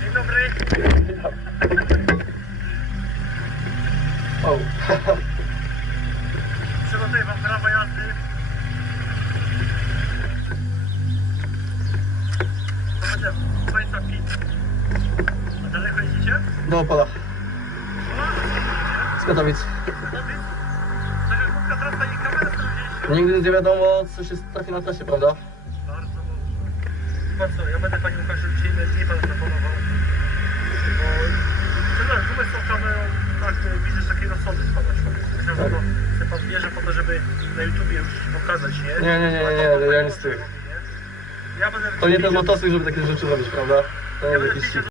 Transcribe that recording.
Dzień dobry. O, Przygotuję wam prawo jazdy. To będzie Państwa pit. A daleko jeździcie? do Opola, O, a skąd jedziecie? z Katowic. Nigdy nie wiadomo, co się trafi na trasie, prawda? Bardzo ja będę Pani Łukaszu dzisiaj nie Pan proponował. Bo... No tak, gumy z tą kamerą, tak, widzę, że takiej rozsądny z Pana człowiek. Myślę, że to chce Pan bierze po to, żeby na YouTubie już pokazać, nie? Nie, nie, nie, nie, nie, ja nie z tych. Ja będę To nie ten motocykl, żeby takie rzeczy robić, prawda? To jest jakiś